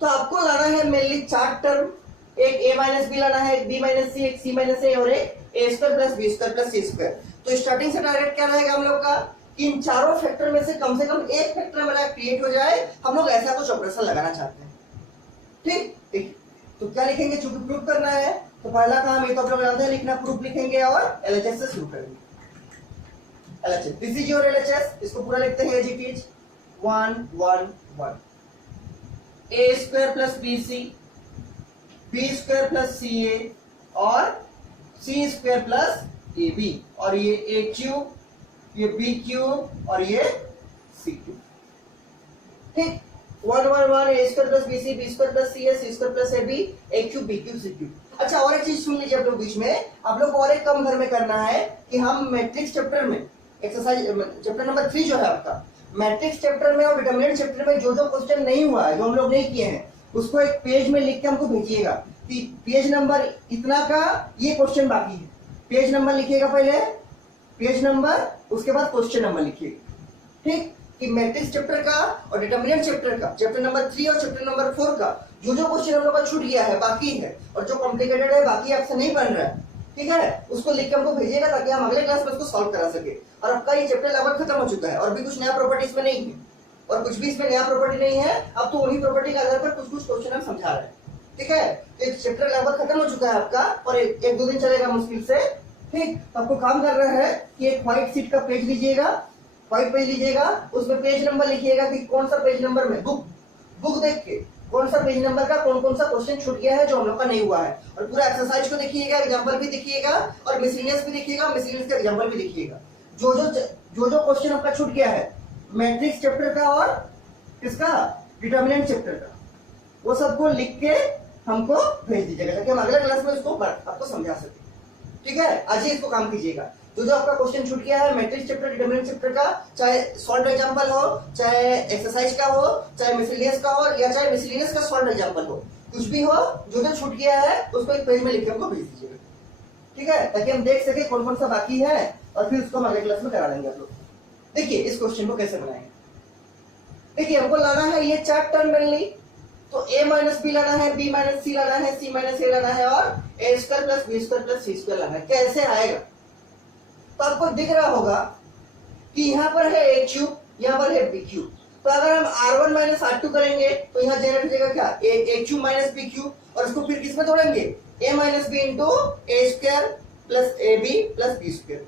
तो आपको लाना है मेनली 4 टर्म, एक a माइनस बी लाना है, एक b माइनस सी, एक c माइनस ए और एक a square plus B square plus C square. तो स्टार्टिंग से टारगेट क्या रहेगा हम लोग का, इन चारों फैक्टर में से कम एक फैक्टर हमारा क्रिएट हो जाए। हम लोग ऐसा कुछ ऑपरेशन लगाना चाहते हैं, ठीक। तो क्या लिखेंगे, चूंकि प्रूफ करना है तो पहला काम ये तो आप लोग जानते हैं लिखना, प्रूफ लिखेंगे और एलएचएस से शुरू करेंगे। LHS, this is your LHS, इसको पूरा लिखते हैं as it is 1 1 1 a square plus B C, B square plus C A और C square plus A B, और ये ए क्यूब, ये बी क्यूब और ये सी क्यूब, ठीक। 1 1 1 a square plus B C, B square plus C A, C square plus A B, A cube B cube C cube. अच्छा, और एक चीज सुन लीजिए आप लोग बीच में, आप लोग को और एक कम घर में करना है कि हम मैट्रिक्स चैप्टर में एक्सरसाइज चैप्टर नंबर 3 जो है आपका मैट्रिक्स चैप्टर में और डिटरमिनेंट चैप्टर में जो जो क्वेश्चन नहीं हुआ है, जो हम लोग नहीं किए हैं, उसको एक पेज में लिख के हमको भेजिएगा कि पेज नंबर इतना का ये क्वेश्चन बाकी है। पेज नंबर लिखिएगा पहले, पेज नंबर, उसके बाद क्वेश्चन नंबर लिखिएगा, ठीक। कि मैट्रिक्स चैप्टर का और डिटरमिनेंट चैप्टर का, चैप्टर नंबर 3 और चैप्टर नंबर 4 का जो जो क्वेश्चन हम लोग का छूट गया है, बाकी है, और जो कॉम्प्लिकेटेड है, बाकी आपसे नहीं बन रहा है, ठीक है, उसको लिख के हमको भेजिएगा ताकि हम अगले क्लास में उसको सॉल्व करा सके। और आपका ये चैप्टर लगभग खत्म हो चुका है और भी कुछ नया प्रॉपर्टी इसमें नहीं है, और कुछ भी इसमें नया प्रॉपर्टी नहीं है। अब तो वही प्रॉपर्टी के आधार पर कुछ कुछ क्वेश्चन हम समझा रहे हैं, ठीक है। एक चैप्टर लगभग खत्म हो चुका है आपका और एक दो दिन चलेगा मुश्किल से, ठीक। आपको काम कर रहा है कि एक व्हाइट शीट का पेज लीजिएगा, व्हाइट पेज लीजिएगा, उसमें पेज नंबर लिखिएगा कि कौन सा पेज नंबर में बुक देख के कौन सा पेज नंबर का कौन सा क्वेश्चन छूट गया है जो हम लोग का नहीं हुआ है, और पूरा एक्सरसाइज को देखिएगा, एग्जांपल भी देखिएगा और मिसलेनियस भी देखिएगा, मिसलेनियस का एग्जांपल भी देखिएगा। जो क्वेश्चन आपका छूट गया है मैट्रिक्स चैप्टर का और किसका, डिटरमिनेंट चैप्टर का, वो सबको लिख के हमको भेज दीजिएगा ताकि हम अगले क्लास में उसको आपको समझा सके, ठीक है। आज ही इसको काम कीजिएगा। जो आपका क्वेश्चन छूट गया है मैट्रिक्स चैप्टर, डिटरमिनेंट चैप्टर का, चाहे सॉल्व एग्जांपल हो, चाहे एक्सरसाइज का हो, चाहे मिसलेनियस का हो, या चाहे मिसलेनियस का सॉल्व एग्जांपल हो, कुछ भी हो, जो छूट गया है उसको एक पेज में लिख के हमको भेज दीजिएगा, ठीक है, ताकि हम देख सके कौन कौन सा बाकी है और फिर उसको हम अगले क्लास में करा लेंगे आप लोग। देखिए इस क्वेश्चन को कैसे बनाएंगे। देखिए हमको लाना है ये 4 टर्म मेनली, तो a माइनस बी लाना है, b माइनस सी लाना है, c माइनस ए लाना है और a square plus B square plus C square लाना है। कैसे आएगा, तो आपको दिख रहा होगा कि यहाँ पर है a क्यूब, यहाँ पर है b क्यूब। तो अगर हम r1 माइनस r2 करेंगे तो यहाँ जनरेट हो जाएगा क्या, a cube minus b cube, और इसको फिर किसमें तोड़ेंगे, a minus B into A square plus A B plus B square,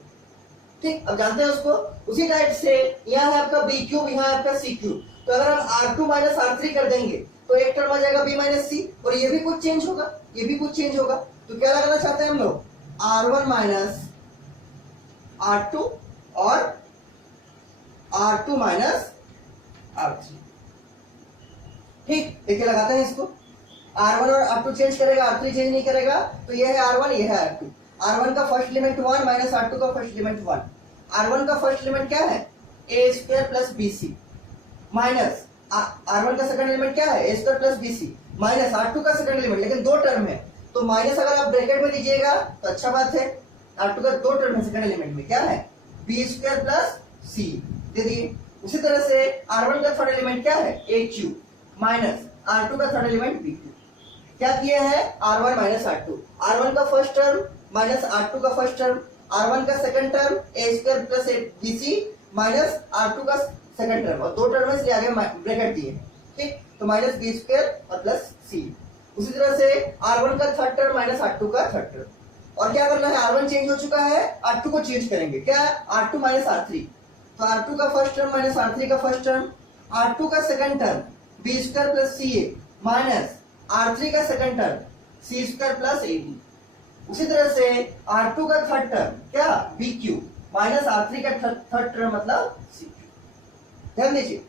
ठीक। अब जानते हैं उसको। उसी टाइप से यहाँ है आपका b क्यूब, यहाँ है आपका c क्यूब। तो अगर हम r2 माइनस r3 कर देंगे तो एक टर्म आ जाएगा b माइनस सी, और ये भी कुछ चेंज होगा, ये भी कुछ चेंज होगा। तो क्या लगाना चाहते हैं हम लोग, r1 माइनस r2 और r2 माइनस r3, ठीक। देखिए लगाते हैं इसको, r1 और r2 चेंज करेगा, r3 चेंज नहीं करेगा। तो ये है r1, ये है r2। r1 का फर्स्ट एलिमेंट 1 माइनस r2 का फर्स्ट एलिमेंट 1। r1 का फर्स्ट एलिमेंट क्या है, a square plus B C, minus r1 का सेकंड एलिमेंट क्या है, a square plus B C, minus r2 का सेकंड एलिमेंट, लेकिन दो टर्म है तो माइनस अगर आप ब्रैकेट में दीजिएगा तो अच्छा बात है। r2 का दो टर्म है सेकंड एलिमेंट में, क्या है, b स्क्वायर प्लस सी दे दिए। उसी तरह से r1 का थर्ड एलिमेंट क्या है, a क्यूब, माइनस r2 का थर्ड एलिमेंट b क्यूब। क्या किया है, r1 माइनस r2, r1 का फर्स्ट टर्म माइनस r2 का फर्स्ट टर्म, r1 का second term a square plus B C minus r2 का सेकंड टर्म, और दो टर्म इसलिए आगे ब्रैकेट दिए, ठीक। तो माइनस बी स्क्वायर और प्लस सी। उसी तरह से r1 का थर्ड टर्म माइनस r2 का थर्ड टर्म। और क्या करना है, r1 चेंज हो चुका है, r2 को चेंज करेंगे, क्या, r2 माइनस r3। तो r2 का फर्स्ट टर्म माइनस r3 का फर्स्ट टर्म, r2 का second term B square plus C A minus r3 का second term C square plus A B. उसी तरह से r2 का थर्ड टर्म क्या, b क्यूब, माइनस r3 का थर्ड टर्म मतलब c क्यूब। ध्यान दीजिए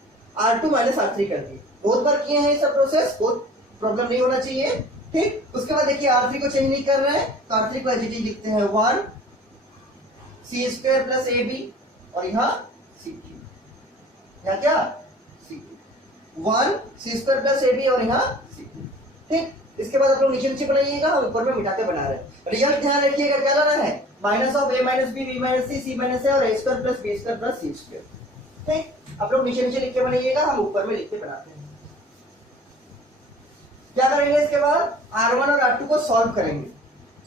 r2 माइनस r3 कर दिए, बहुत बार किए हैं ये सब प्रोसेस, बहुत प्रॉब्लम नहीं होना चाहिए, ठीक। उसके बाद देखिए r3 को चेंज नहीं कर रहे हैं तो r3 को एज लिखते हैं 1 C square plus A B, और यहाँ सी क्यूब, यहाँ क्या, C cube, 1 C square plus A B और यहाँ सी क्यूब, ठीक। इसके बाद आप लोग नीचे नीचे बनाइएगा, हम ऊपर में मिटा के बना रहे हैं। रिजल्ट ध्यान रखिएगा क्या लाना है, minus of a minus B, B minus C, C minus A और a square plus B square plus C square, ठीक। आप लोग नीचे नीचे लिख के बनाइएगा, हम ऊपर में लिख के बनाते हैं। करेंगे इसके बाद R1 और R2 को सॉल्व करेंगे,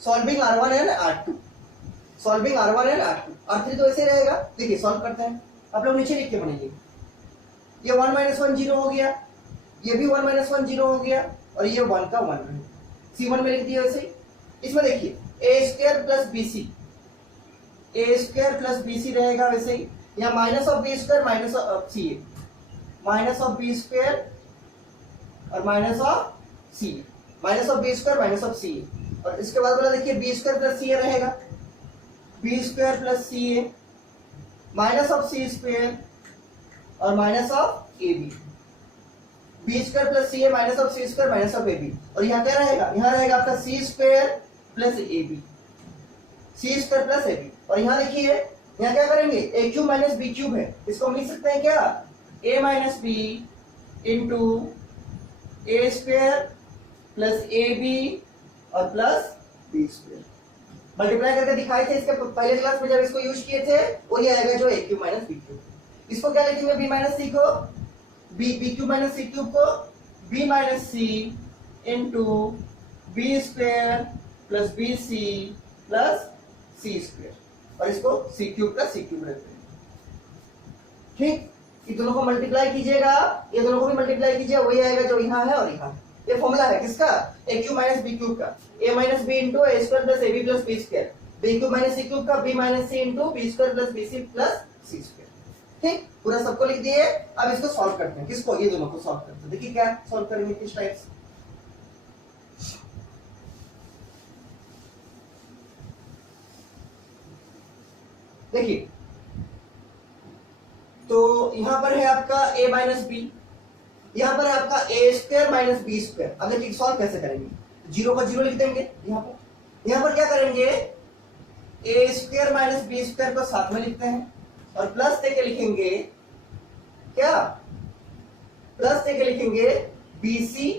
solving R1 and R2, solving R1 and R2। R3 तो ऐसे रहेगा। देखिए सॉल्व करते हैं, आप लोग नीचे लिख के बनेंगे। ये 1 - 1 0 हो गया, ये भी 1 - 1 0 हो गया, और ये 1 का 1 है, C1 में लिख दिया वैसे। इसमें देखिए a² plus BC, a² plus BC रहेगा वैसे ही। यहाँ minus of B² minus of CA, minus of B² और minus of CA, minus of B² minus of CA। और इसके बाद बोला देखिए B² प्लस CA रहेगा, B² plus CA minus of C² और minus of AB, B² plus CA minus of C² minus of AB। और यहाँ क्या रहेगा, यहाँ रहेगा आपका C² plus AB, C² plus AB। और यहाँ देखिए यहाँ क्या करेंगे, A³ माइनस B³ है, इसको हम लिख सकते हैं क्या, A minus B into A² plus AB और प्लस B²। मल्टीप्लाई करके दिखाए थे इसके पहले क्लास में जब इसको यूज किए थे, वही आएगा जो A³ माइनस B³। इसको क्या लिखेंगे, B माइनस C को, B³ माइनस C³ को B minus C into B² plus BC plus C², और इसको C³ प्लस C³ रखते हैं। ठीक, ये दोनों को मल्टीप्लाई कीजिएगा, ये दोनों को भी मल्टीप्लाई कीजिए, वही आएगा जो यहाँ है और यहाँ है। ये फॉर्मूला है किसका, A³ माइनस B³ का, A minus B into A² plus AB plus B², B³ minus C³ का B minus C into B² plus BC plus C²। ठीक, पूरा सबको लिख दिए। अब इसको सॉल्व करते हैं, किसको, ये दोनों को सॉल्व करते हैं। देखिए क्या सॉल्व करेंगे, किस टाइप से। देखिए तो यहां पर है आपका A माइनस B, यहां पर है आपका A² माइनस B²। अब देखिए सॉल्व कैसे करेंगे, 0 का 0 लिख देंगे यहां पर क्या करेंगे, A² माइनस B² को साथ में लिखते हैं और प्लस देके लिखेंगे क्या, प्लस देके लिखेंगे BC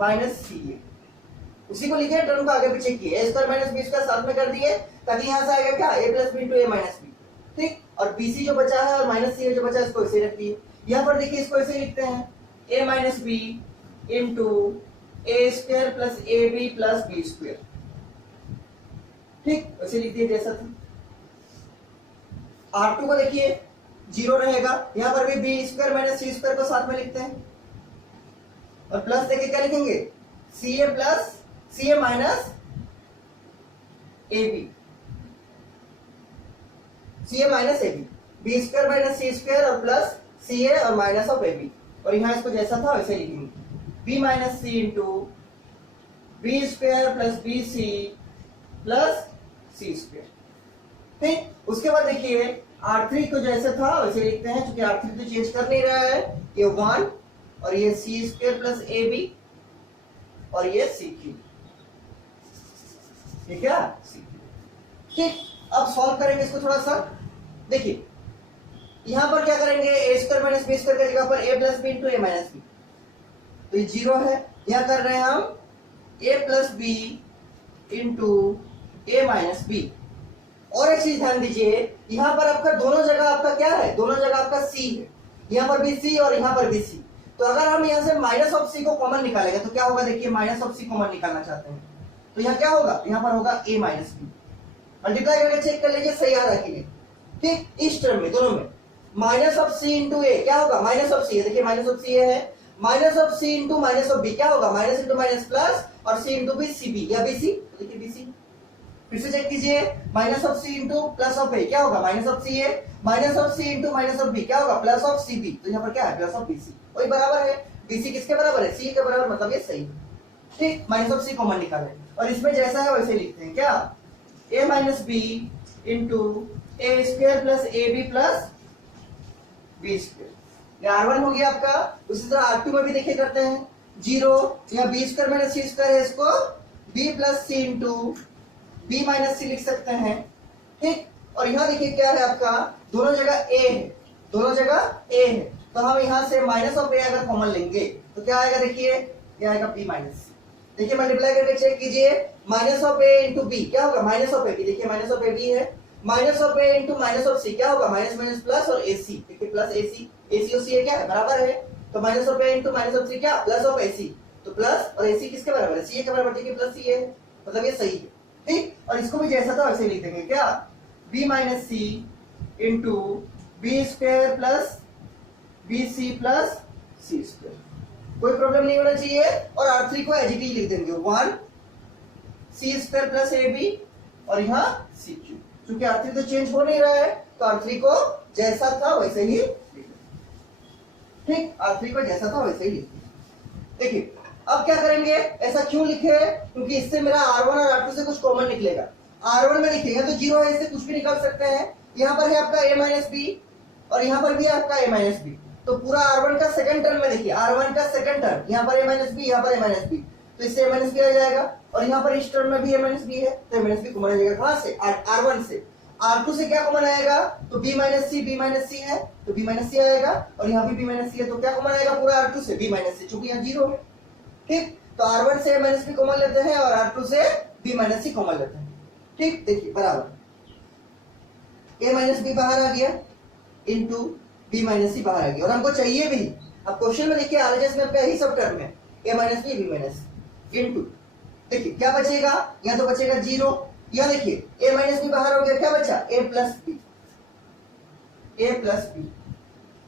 माइनस CA, उसी को लिखे, टर्म को आगे पीछे किए, A² माइनस B² साथ में कर दिए, ताकि यहां से आएगा क्या, A plus B into A minus B। ठीक, और BC जो बचा है और माइनस CA जो बचा है इसको ऐसे रख दिए। यहां पर देखिए इसको ऐसे लिखते हैं, A minus B into A² plus AB plus B²। ठीक, ऐसे लिख दिए जैसा था। R2 को देखिए 0 रहेगा, यहां पर भी B² माइनस C² को साथ में लिखते हैं और प्लस देके क्या लिखेंगे, CA plus CA minus AB, CA minus AB, B² minus C² और प्लस CA और माइनस ऑफ AB। और यहां इसको जैसा था वैसे लिखेंगे, B minus C into B² plus BC plus C²। ठीक, उसके बाद देखिए R3 को जैसे था वैसे लिखते हैं, क्योंकि R3 तो चेंज कर नहीं रहा है, ये 1 और ये C² प्लस AB और ये CQ, ठीक है CQ। ठीक, अब सॉल्व करेंगे इसको थोड़ा सा। देखिए यहां पर क्या करेंगे, A² माइनस B² की जगह पर A plus B into A minus B, तो ये 0 है। यहां कर रहे हैं हम A plus B into A minus B। और एक चीज ध्यान दीजिए, यहां पर आपका दोनों जगह आपका क्या है, दोनों जगह आपका C है, यहां पर भी C और यहां पर भी C। तो अगर हम यहां से माइनस ऑफ C को कॉमन निकालेंगे तो क्या होगा, देखिए माइनस ऑफ C कॉमन निकालना चाहते हैं तो यहाँ क्या होगा, यहाँ पर होगा A माइनस B। मल्टीप्लाई करके चेक कर लीजिए, सही आ रहा है कि नहीं। ठीक, इस टर्म में दोनों में minus of C into A क्या होगा, माइनस ऑफ C है, देखिए माइनस ऑफ C है, minus of C into minus of B क्या होगा, माइनस इंटू माइनस प्लस, और C इंटू B CB या BC, देखिए BC। फिर से चेक कीजिए, minus of C into plus of A क्या होगा, माइनस ऑफ C है, minus of C into minus of B क्या होगा, प्लस ऑफ CB, तो यहाँ पर क्या है, प्लस ऑफ BC। वही बराबर है, BC किसके बराबर है, C के बराबर, मतलब ये सही है। ठीक, माइनस ऑफ C कॉमन निकालें और इसमें जैसा है वैसे लिखते हैं क्या, A minus B into A² plus AB plus B²। R1 हो गया आपका। उसी तरह R2 में भी देखिए करते हैं, 0, यहाँ B² माइनस C² है, इसको B plus C into B minus C लिख सकते हैं। ठीक, और यहाँ देखिए क्या है आपका, दोनों जगह A है, दोनों जगह A है, तो हम यहाँ से माइनस ऑफ A अगर कॉमन लेंगे तो क्या आएगा, देखिए क्या आएगा B माइनस C। देखिए मल्टीप्लाई करके चेक कीजिए, minus of A into B क्या होगा, माइनस ऑफ AB, देखिए माइनस ऑफ AB है, minus of A into minus of C क्या होगा, माइनस माइनस प्लस और AC, देखिए प्लस AC, AC और C क्या है, बराबर है, तो minus of A into minus of C क्या, प्लस ऑफ AC, तो प्लस और AC किसके बराबर है, CA के बराबर, ठीक है, प्लस CA है, मतलब ये सही है, ठीक। और इसको भी जैसा था वैसे लिख देंगे, क्या, B minus C into B square plus BC plus C square, कोई प्रॉब्लम नहीं होना चाहिए। और R3 को एज इट इज लिख देंगे 1 C स्क्वायर प्लस AB और यहाँ CQ, क्योंकि R3 तो चेंज हो नहीं रहा है तो R3 को जैसा था वैसे ही लिख देंगे, ठीक, R3 को जैसा था वैसे ही लिख देंगे। देखिए अब क्या करेंगे, ऐसा क्यों लिखे, क्योंकि इससे मेरा R1 और R2 से कुछ कॉमन निकलेगा। R1 में लिखेंगे तो 0 है, इससे कुछ भी निकाल सकते हैं। यहाँ पर है आपका A माइनस बी और यहाँ पर भी है आपका A माइनस बी, तो पूरा R1 का सेकंड टर्म में देखिए, R1 का सेकंड टर्म, यहाँ पर A माइनस बी, यहाँ पर A माइनस बी, तो इससे A माइनस बी आ जाएगा। और यहाँ पर इस टर्म में भी A माइनस बी है, तो A माइनस बी कॉमन आ जाएगा, कहाँ से, R1 से। R2 से क्या कॉमन आएगा, तो B माइनस सी है तो B माइनस सी आएगा, और यहाँ भी B माइनस सी है, तो क्या कॉमन आएगा पूरा R2 से, B माइनस सी, चूंकि यहाँ 0 है, ठीक। तो R1 से A माइनस बी कॉमन लेते हैं और R2 से B माइनस सी कॉमन लेते हैं, ठीक। देखिए बराबर A माइनस बी बाहर आ गया इंटू B माइनस सी बाहर आ गया, और हमको चाहिए भी, अब क्वेश्चन में देखिए RHS में यही सब टर्म है, A minus B B minus into, देखिए क्या बचेगा, यहाँ तो बचेगा 0, यहाँ देखिए A माइनस बी बाहर हो गया, क्या बचा, A प्लस बी,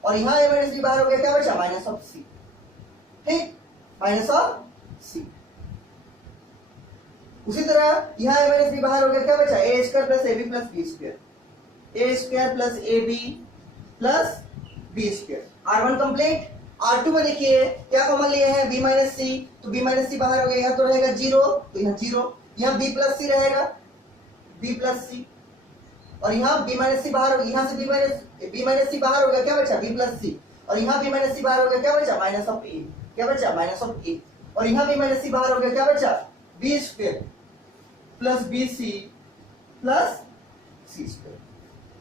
और यहाँ A माइनस बी बाहर हो गया, क्या बचा, माइनस ऑफ C, ठीक, माइनस ऑफ C। उसी तरह यहाँ A माइनस बी बाहर हो गया, क्या बचा, A square plus AB plus B square, A square plus AB plus B square. R1 complete. R2 में देखिए क्या कॉमन लिए हैं, B माइनस सी, तो B माइनस सी बाहर हो गया, यहाँ तो रहेगा 0, तो यहाँ 0, यहाँ B प्लस सी रहेगा, B प्लस सी, और यहाँ B माइनस सी बाहर हो गया, यहाँ से B माइनस सी बाहर हो गया, क्या बचा, B प्लस सी, और यहाँ B माइनस सी बाहर हो गया, क्या बचा, माइनस ऑफ A, क्या बचा, माइनस ऑफ A, और यहाँ B माइनस सी बाहर हो गया, क्या बचा, B square plus BC plus C square.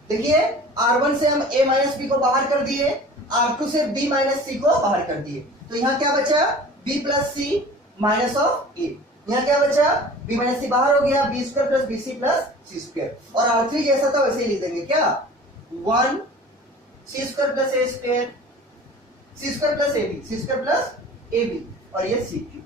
देखिए R1 से हम A माइनस बी को बाहर कर दिए, R2 से B माइनस सी को बाहर कर दिए, तो यहाँ क्या बचा, B plus C minus of A, यहाँ क्या बचा, B माइनस सी बाहर हो गया, B square plus BC plus C square, और R3 जैसा था वैसे ही लिख देंगे, क्या, 1 C square plus A square, C square plus AB, C square plus AB, और ये CQ।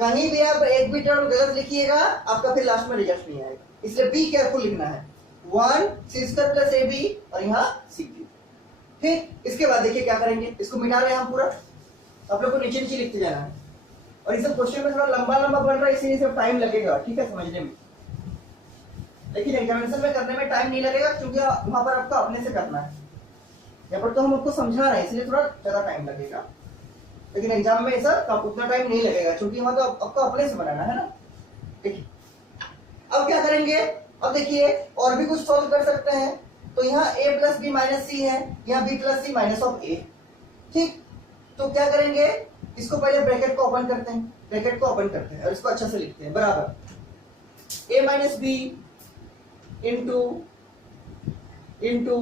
कहीं भी आप एक भी टर्म गलत लिखिएगा आपका फिर लास्ट में रिजल्ट नहीं आएगा, इसलिए बी केयरफुल लिखना है, 1 C स्क्वायर प्लस AB और यहाँ CQ, ठीक। इसके बाद देखिए क्या करेंगे, इसको मिटा रहे हैं हम पूरा, आप लोग को नीचे नीचे लिखते जाना है, और ये सब क्वेश्चन में थोड़ा लंबा बन रहा है, इसलिए सब टाइम लगेगा, ठीक है, समझने में, लेकिन एग्जामिनेशन में करने में टाइम नहीं लगेगा, क्योंकि वहां पर आपको अपने से करना है, यहाँ पर तो हम आपको समझा रहे हैं इसलिए थोड़ा ज्यादा टाइम लगेगा, लेकिन एग्जाम में ऐसा उतना टाइम नहीं लगेगा, क्योंकि वहां तो आपको अपने से बनाना है ना। देखिए अब क्या करेंगे, अब देखिए और भी कुछ सॉल्व कर सकते हैं, तो यहाँ A plus B minus C है, यहाँ B plus C minus of A, ठीक। तो क्या करेंगे, इसको पहले ब्रैकेट को ओपन करते हैं, और इसको अच्छा से लिखते हैं, बराबर A minus B into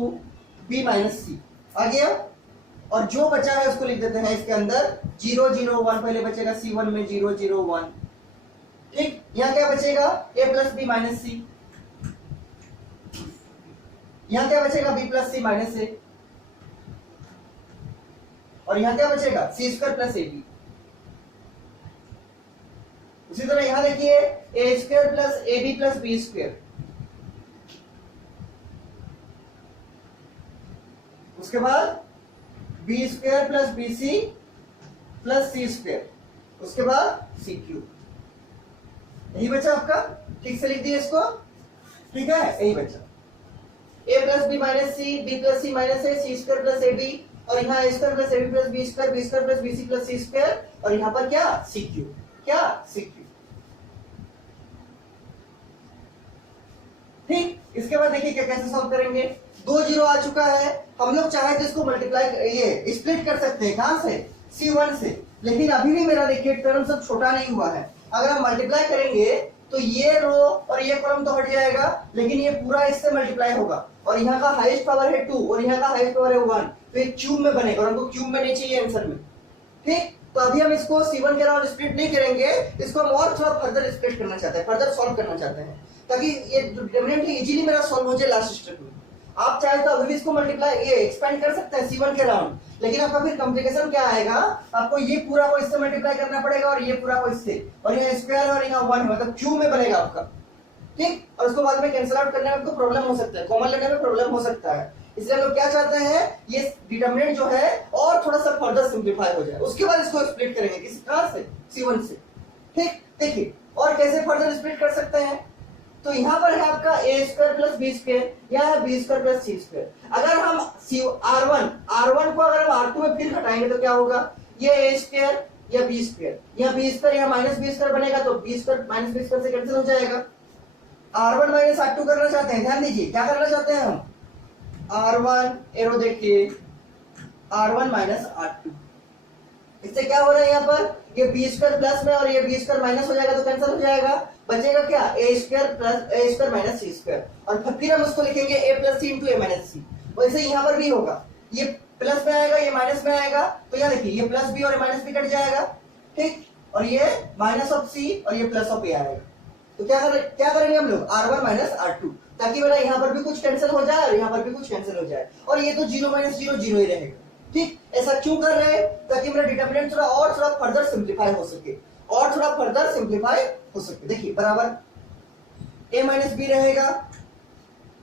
B minus C आ गया, और जो बचा है उसको लिख देते हैं इसके अंदर 0 0 1, पहले बचेगा C1 में 0 0 1, ठीक। यहाँ क्या बचेगा, A plus B minus C, यहाँ क्या बचेगा, B plus C minus A, और यहाँ क्या बचेगा, C स्क्वायर प्लस AB। उसी तरह यहाँ देखिए A square plus AB plus B square, उसके बाद B square plus BC plus C square, उसके बाद CQ, यही बचा आपका, ठीक से लिख दिए इसको, ठीक है, यही बचा A plus B minus C, B plus C minus A, C square plus AB, और यहाँ A square plus AB plus B square plus BC plus C square, और यहाँ पर क्या, CQ, क्या, CQ, ठीक। इसके बाद देखिए क्या कैसे सॉल्व करेंगे, 2 0 आ चुका है, हम लोग चाहे तो इसको मल्टीप्लाई ये स्प्लिट कर सकते हैं, कहां से, C1 से, लेकिन अभी भी मेरा देखिए टर्म सब छोटा नहीं हुआ है, अगर हम मल्टीप्लाई करेंगे तो ये रो और ये कॉलम तो हट जाएगा, लेकिन ये पूरा इससे मल्टीप्लाई होगा, और यहाँ का हाईएस्ट पावर है 2 और यहाँ का हाईएस्ट पावर है 1, तो ये क्यूब में बनेगा, और हमको क्यूब में नहीं चाहिए आंसर में, ठीक। तो अभी हम इसको C1 के अराउंड स्प्लिट नहीं करेंगे, इसको हम और थोड़ा फर्दर स्प्लिट करना चाहते हैं, फर्दर सॉल्व करना चाहते हैं, ताकि ये डिटरमिनेंट इजीली मेरा सॉल्व हो जाए लास्ट स्टेप में। आप चाहे तो अभी भी इसको मल्टीप्लाई ये एक्सपेंड कर सकते हैं C1 के राउंड, लेकिन आपका फिर कॉम्प्लिकेशन क्या आएगा, आपको ये पूरा को इससे मल्टीप्लाई करना पड़ेगा और ये पूरा को इससे, और यहाँ स्क्वायर और यहाँ 1 मतलब क्यू में बनेगा आपका, ठीक। और उसको बाद में कैंसिल आउट करने में आपको प्रॉब्लम हो सकता है, कॉमन लेने में प्रॉब्लम हो सकता है। इसलिए हम लोग क्या चाहते हैं, ये डिटरमिनेंट जो है और थोड़ा सा फर्दर सिंप्लीफाई हो जाए, उसके बाद इसको स्प्लिट करेंगे किसी कहां से, C1 से, ठीक। देखिए और कैसे फर्दर स्प्लिट कर सकते हैं, तो यहां पर है आपका a square plus B square, या है b square plus c square. अगर हम r1 को अगर हम r2 में फिर घटाएंगे तो क्या होगा, ये a स्क्वायर या b स्क्वायर, या b स्क्वायर या माइनस b स्क्वायर बनेगा, तो b square minus b square से कैंसिल हो जाएगा। r1 माइनस r2 करना चाहते हैं, ध्यान दीजिए क्या करना चाहते हैं हम, r1 एरो देखिए r1 माइनस r2, इससे क्या हो रहा है यहाँ पर, ये बी स्क्वायर प्लस में और ये बी स्क्वायर माइनस हो जाएगा तो कैंसिल हो जाएगा, बचेगा क्या A square plus A square minus C square, और फिर हम उसको लिखेंगे ए plus C into A minus सी। वैसे यहाँ पर भी होगा, ये प्लस में आएगा ये माइनस में आएगा, तो यहाँ देखिए ये प्लस बी और माइनस बी कट जाएगा, ठीक, और ये माइनस ऑफ सी और ये प्लस ऑफ ए आएगा। तो क्या करेंगे हम लोग, r1 माइनस r2, ताकि मेरा यहाँ पर भी कुछ कैंसिल हो जाए और यहाँ पर भी कुछ कैंसिल हो जाए, और ये तो 0 माइनस 0 0 ही रहेगा, ठीक। ऐसा क्यों कर रहे हैं, ताकि मेरा डिटरमिनेंट थोड़ा फर्दर सिंप्लीफाई हो सके, और थोड़ा फर्दर सिंप्लीफाई हो सके। देखिए बराबर a माइनस बी रहेगा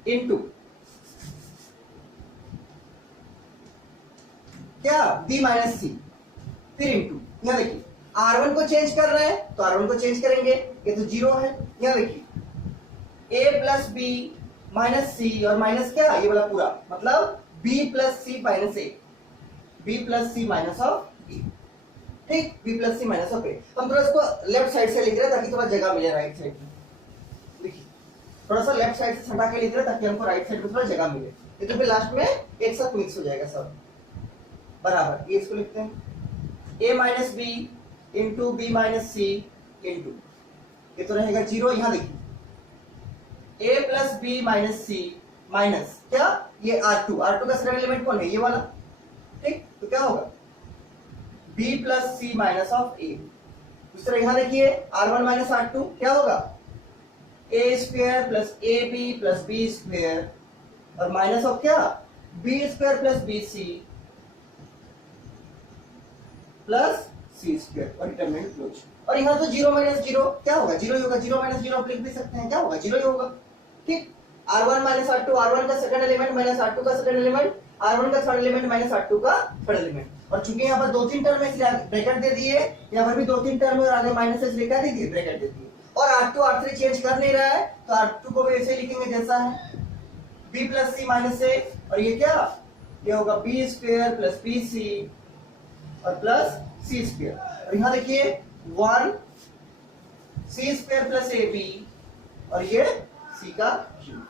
इनटू क्या b माइनस सी, फिर इनटू यहाँ देखिए r1 को चेंज कर रहे हैं तो r1 को चेंज करेंगे, ये तो 0 है, यहाँ देखिए a plus B minus C और माइनस क्या ये वाला पूरा, मतलब b plus C minus A, b plus C minus of A, ठीक, b plus C minus of A. हम थोड़ा इसको लेफ्ट साइड से लिख रहे हैं ताकि थोड़ा जगह मिले राइट साइड में, देखिए थोड़ा सा लेफ्ट साइड से हटा के लिख रहे हैं ताकि हमको राइट साइड में थोड़ा जगह मिले, ये तो फिर लास्ट में एक साथ मिक्स हो जाएगा सब, बराबर। ये इसको लिखते हैं a minus B into B minus C into, ये तो रहेगा 0, यहाँ देखिए a plus B minus C minus क्या ये r2 का सेकंड एलिमेंट कौन है, ये वाला, ठीक। तो क्या होगा b plus C minus of a, दूसरा यहाँ देखिए r1 माइनस r2 क्या होगा a square plus A B plus B square और माइनस ऑफ क्या b square plus B C plus C square, और डिटरमिनेंट क्लोज। और यहाँ तो 0 माइनस 0 क्या होगा, 0 ही होगा, 0 माइनस 0 आप लिख भी सकते हैं, क्या होगा 0 ही होगा, ठीक। r1 माइनस r2, r1 का सेकंड एलिमेंट माइनस r2 का सेकंड एलिमेंट, r1 का थर्ड एलिमेंट माइनस r2 का थर्ड एलिमेंट, और चूंकि यहाँ पर 2-3 टर्म है इसलिए ब्रैकेट दे दिए, यहाँ पर भी 2-3 टर्म है और आगे माइनस है इसलिए क्या दे दिए, ब्रैकेट दे दिए। और r2 r3 चेंज कर नहीं रहा है तो r2 को भी ऐसे ही लिखेंगे जैसा है, b plus C minus A, और ये क्या ये होगा b square plus B C और प्लस सी स्क्वायर, और यहाँ देखिए 1 C square plus A B और ये सी का क्यूब,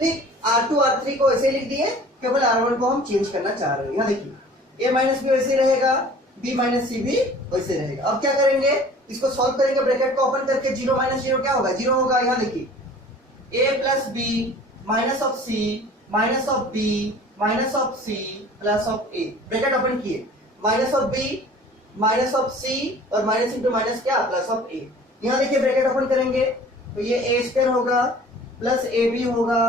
ठीक। r2 r3 को ऐसे लिख दिए, केवल r1 को हम चेंज करना चाह रहे हैं। यहाँ देखिए a माइनस बी वैसे रहेगा, b माइनस सी भी वैसे रहेगा। अब क्या करेंगे, इसको सॉल्व करेंगे, ब्रैकेट को ओपन करके 0 माइनस 0 क्या होगा, 0 होगा। यहाँ देखिए a plus B minus of C minus of B minus of C plus of A, bracket open किए, minus of B minus of C और माइनस इंटू माइनस क्या प्लस ऑफ ए। यहाँ देखिए ब्रैकेट ओपन करेंगे तो ये A square होगा plus A B होगा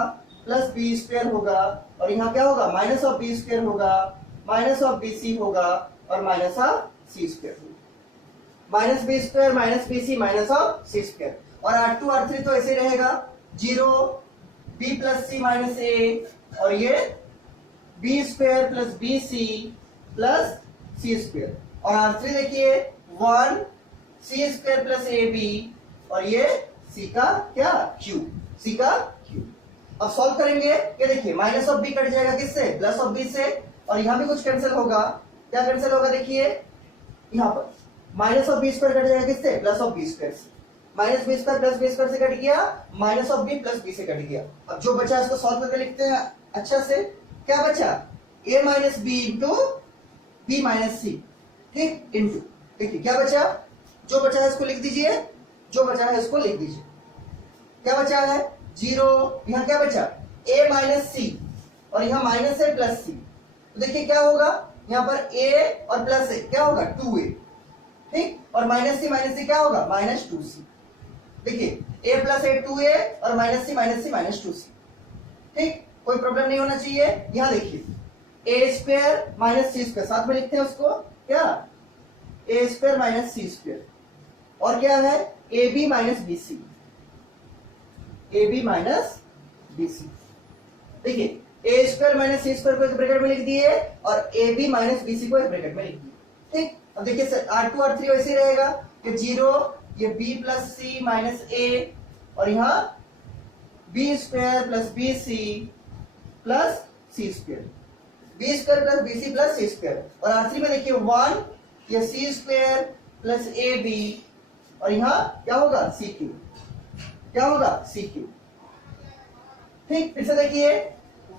प्लस बी स्क्वायर होगा, और यहाँ क्या होगा माइनस ऑफ बी स्क्वायर होगा माइनस ऑफ बी सी होगा और minus of C square, minus B square minus B C minus of C square. और r2 r3 तो ऐसे रहेगा 0 b plus C minus A और ये B square plus B C plus C square, और r3 देखिए 1 C square plus A B और ये सी का क्या क्यूब, सी का क्यूब। अब सॉल्व करेंगे, ये देखिए माइनस ऑफ बी कट जाएगा किससे, प्लस ऑफ बी से, और यहां भी कुछ कैंसिल होगा, क्या कैंसिल होगा देखिए यहां पर minus of B square cut जाएगा किससे, प्लस ऑफ बी स्क्वायर से, minus B square plus B square से कट गया, minus of B plus B से कट गया। अब जो बचा इसको सॉल्व करके लिखते हैं अच्छा से, क्या बचा a minus B into B minus C, ठीक, इंटू देखिए क्या बचा, जो बचा है इसको लिख दीजिए, जो बचा है इसको लिख दीजिए, क्या बचा है 0, यहाँ क्या बचा a माइनस सी और यहाँ माइनस है प्लस सी, तो देखिए क्या होगा यहाँ पर a और प्लस है क्या होगा 2a, ठीक, और माइनस सी क्या होगा माइनस 2c। देखिए a प्लस a 2a और माइनस सी माइनस 2c, ठीक। कोई प्रॉब्लम नहीं होना चाहिए। यहां देखिए A square minus C square, साथ में लिखते हैं उसको क्या, A square minus C square, और क्या है A B minus B C, A B minus B C. देखिए A square minus C square को एक ब्रैकेट में लिख दिए और A B minus B C को एक ब्रैकेट में लिख दिए। ठीक, अब देखिए R2 R3 वैसे ही रहेगा, ये 0, ये b plus C minus A, और यहाँ B square plus B C plus C square, B square plus B C plus C square, और R3 में देखिए 1, ये C square plus A B, और यहाँ क्या होगा सी क्यू, क्या होगा सी क्यू। ठीक, फिर से देखिए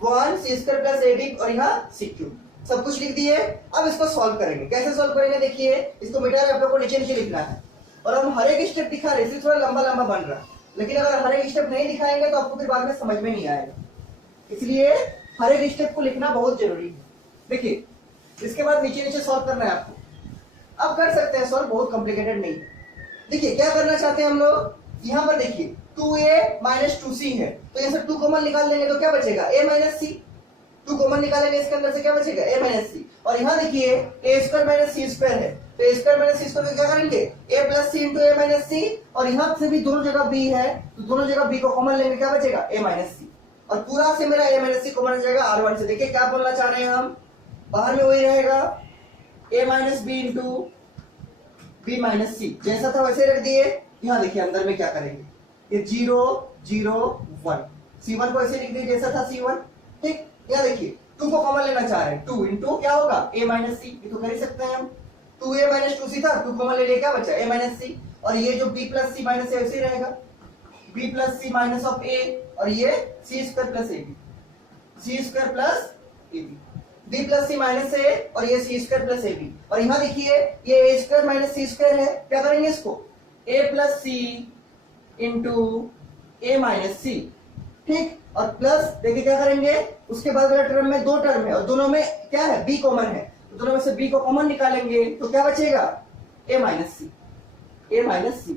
1 C square plus A B, और यहाँ सी क्यू, सब कुछ लिख दिए। अब इसको सॉल्व करेंगे, कैसे सॉल्व करेंगे देखिए, इसको मिटा के आप लोग को नीचे नीचे लिखना है, और हम हर एक स्टेप दिखा रहे हैं, थोड़ा लंबा लंबा बन रहा है, लेकिन अगर हर एक स्टेप नहीं दिखाएंगे तो आपको फिर बाद में समझ में नहीं आएगा, इसलिए हर एक स्टेप को लिखना बहुत जरूरी है। देखिए इसके बाद नीचे नीचे सॉल्व करना है आपको, अब कर सकते हैं सॉल्व, बहुत कॉम्प्लिकेटेड नहीं है। देखिए क्या करना चाहते हैं हम लोग, यहाँ पर देखिए 2a माइनस 2c है, तो यहाँ से 2 कॉमन निकाल लेंगे तो क्या बचेगा a माइनस सी, 2 कॉमन निकालेंगे इसके अंदर से क्या बचेगा a माइनस सी, और यहाँ देखिए a square minus C square है, तो a square minus C square को क्या करेंगे a plus C into a minus C, और यहाँ से भी दोनों जगह b है तो दोनों जगह b को कॉमन लेंगे, क्या बचेगा a माइनस सी, और पूरा से मेरा a माइनस सी कॉमन हो जाएगा R1 से। देखिए क्या बोलना चाह रहे हैं हम, बाहर में वही रहेगा a minus B into B minus C, जैसा था वैसे रख दिए। यहाँ देखिए अंदर में क्या करेंगे, ये 0 0 1, C1 को ऐसे लिख दिए जैसा था C1। ठीक, यहाँ देखिए 2 को कॉमन लेना चाह रहे हैं, 2 इंटू क्या होगा a माइनस सी, ये तो कर ही सकते हैं हम, 2a माइनस 2c था, 2 कॉमन ले लिया क्या बचा a माइनस सी, और ये जो b प्लस सी माइनस ऐसे ही रहेगा, b plus C minus of a, और ये c square plus ab, c square plus ab, b plus C minus a, और ये c स्क्वायर प्लस ab, और यहाँ देखिए ये a square minus C square है, क्या करेंगे इसको a plus C into a minus C. ठीक, और प्लस देखिए क्या करेंगे, उसके बाद वाला टर्म में 2 टर्म है और दोनों में क्या है b कॉमन है, तो दोनों में से b को कॉमन निकालेंगे तो क्या बचेगा a minus C, a minus C.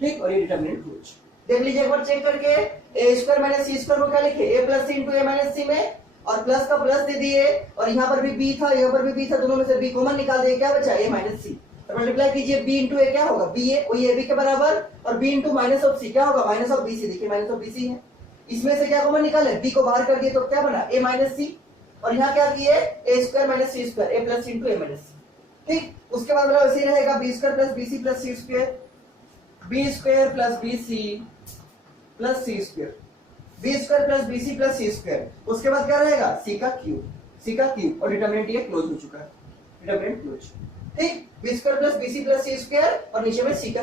ठीक, और ये डिटरमिनेंट क्लोज, देख लीजिए एक बार चेक करके, a square minus C square को क्या लिखे a plus C into a minus C में, और प्लस का प्लस दे दिए, और यहाँ पर भी b था यहाँ पर भी b था, दोनों में से b कॉमन निकाल दिए, क्या बचा a माइनस सी, मल्टीप्लाई कीजिए b इंटू a क्या होगा b है वही ab के बराबर, और b into minus of c क्या होगा माइनस ऑफ bc, देखिए माइनस ऑफ bc है, इसमें से क्या कॉमन निकाले b को बाहर कर दिए तो क्या बना a माइनस सी, और यहाँ क्या किए a square minus C square a plus into a minus C. ठीक, उसके बाद मतलब वैसे ही रहेगा b square plus bc plus c square, b square plus bc plus c square, b square plus bc plus c square, उसके बाद क्या रहेगा c का क्यूब, और डिटरमिनेंट ये क्लोज हो चुका है, डिटरमिनेंट क्लोज। ठीक, b square plus bc plus c square, और नीचे में c का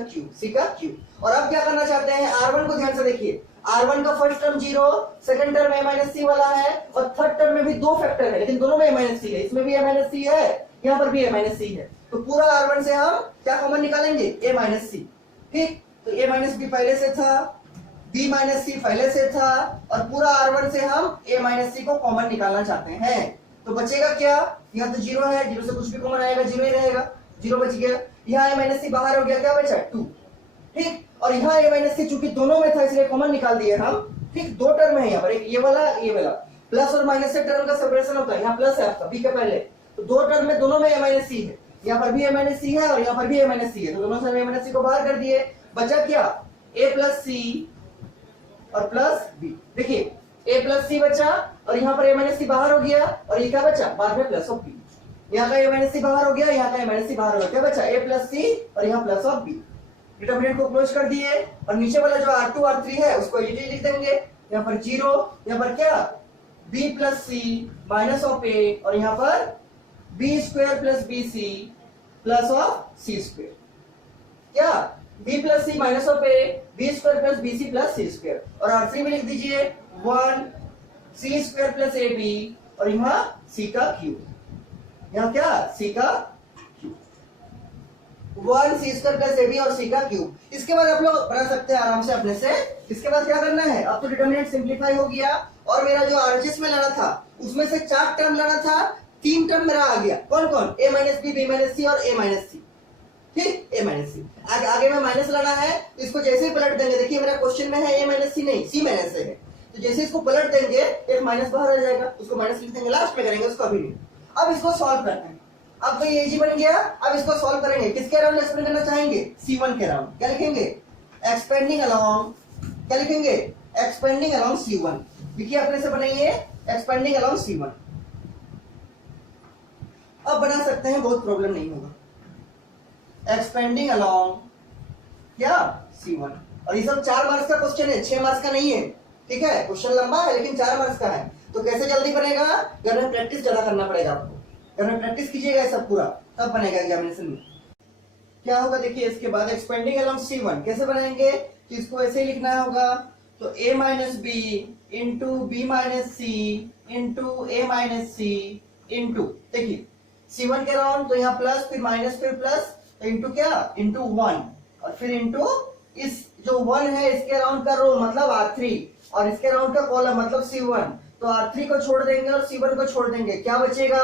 क्यूब। और अब क्या करना चाहते हैं, R1 को ध्यान से देखिए, R1 का first term 0, second term a minus C वाला है, और थर्ड टर्म में भी 2 फैक्टर है लेकिन दोनों में a माइनस सी है, इसमें भी a माइनस सी है, यहाँ पर भी a माइनस सी है, तो पूरा R1 से हम क्या कॉमन निकालेंगे a माइनस सी। ठीक, तो a माइनस बी पहले से था, b माइनस सी पहले से था, और पूरा R1 से हम a माइनस सी को कॉमन निकालना चाहते हैं, तो बचेगा क्या, यहाँ तो 0 है, 0 से कुछ भी कॉमन आएगा 0 ही रहेगा, 0 बच गया, यहाँ a माइनस सी बाहर हो गया, क्या बचा 2। ठीक, और यहाँ a माइनस सी चूंकि दोनों में था इसलिए कॉमन निकाल दिए हम। ठीक, 2 टर्म है यहाँ पर, एक ये वाला, प्लस और माइनस से टर्म का सेपरेशन होता है, यहाँ प्लस है आपका b के पहले, तो 2 टर्म में दोनों में a माइनस सी है, यहाँ पर भी a माइनस सी है और यहाँ पर भी a माइनस सी है, तो दोनों से a माइनस सी को बाहर कर दिए, बचा क्या a प्लस सी और प्लस b। देखिए a प्लस सी बचा, और यहाँ पर a माइनस सी बाहर हो गया, और ये क्या बचा बाद में प्लस ऑफ b, यहाँ का a माइनस सी बाहर हो गया, यहाँ का a माइनस सी बाहर हो गया, क्या बचा a प्लस सी और यहाँ प्लस ऑफ b। डिटरमिनेंट को क्लोज कर दिए, और नीचे वाला जो R2 R3 है उसको ये लिख देंगे, यहाँ पर 0, यहाँ पर क्या b plus C minus of a, और यहाँ पर b square plus bc plus of c square, क्या b plus C minus of a, b square plus bc plus c square, और R3 में लिख दीजिए 1 c स्क्वायर प्लस ab, और यहाँ c का क्यूब, यहाँ क्या c का 1 c स्क्वायर प्लस ab और c का क्यूब। इसके बाद आप लोग बना सकते हैं आराम से अपने से। इसके बाद क्या करना है, अब तो डिटरमिनेंट सिंप्लीफाई हो गया, और मेरा जो आरएचएस में लाना था उसमें से 4 टर्म लाना था, 3 टर्म मेरा आ गया, कौन कौन a minus B, b minus C और a माइनस सी। ठीक, a माइनस सी आगे में माइनस लाना है, इसको जैसे ही पलट देंगे, देखिए मेरा क्वेश्चन में है a माइनस सी नहीं c माइनस है, तो जैसे इसको पलट देंगे एक माइनस बाहर आ जाएगा, उसको माइनस लिख देंगे, लास्ट में करेंगे, उसको अभी नहीं। अब इसको सॉल्व करते हैं। अब तो ये इजी बन गया। अब इसको सॉल्व करेंगे, किसके अराउंड एक्सपेंड करना चाहेंगे? C1 के अराउंड। क्या लिखेंगे? एक्सपेंडिंग अलोंग, क्या लिखेंगे? Expanding along C1। देखिए अपने से बनाइए एक्सपेंडिंग अलोंग C1। अब बना सकते हैं, बहुत प्रॉब्लम नहीं होगा। एक्सपेंडिंग अलोंग क्या? C1। और ये सब 4 मार्क्स का क्वेश्चन है, 6 मार्क्स का नहीं है, ठीक है? क्वेश्चन लंबा है लेकिन 4 मार्क्स का है। तो कैसे जल्दी बनेगा? घर में प्रैक्टिस ज्यादा करना पड़ेगा आपको। घर में प्रैक्टिस कीजिएगा ये सब पूरा, तब बनेगा एग्जामिनेशन में। क्या होगा देखिए इसके बाद, एक्सपेंडिंग अलोंग C1 कैसे बनाएंगे? तो इसको ऐसे ही लिखना होगा, तो A minus B into B minus C into A minus C into, देखिए C1 के अराउंड, तो यहाँ प्लस फिर माइनस फिर प्लस, तो इंटू क्या? इंटू 1, और फिर इंटू इस जो 1 है इसके अराउंड का रो मतलब R3, और इसके अराउंड का कॉलम मतलब C1। तो R3 को छोड़ देंगे और C1 को छोड़ देंगे, क्या बचेगा?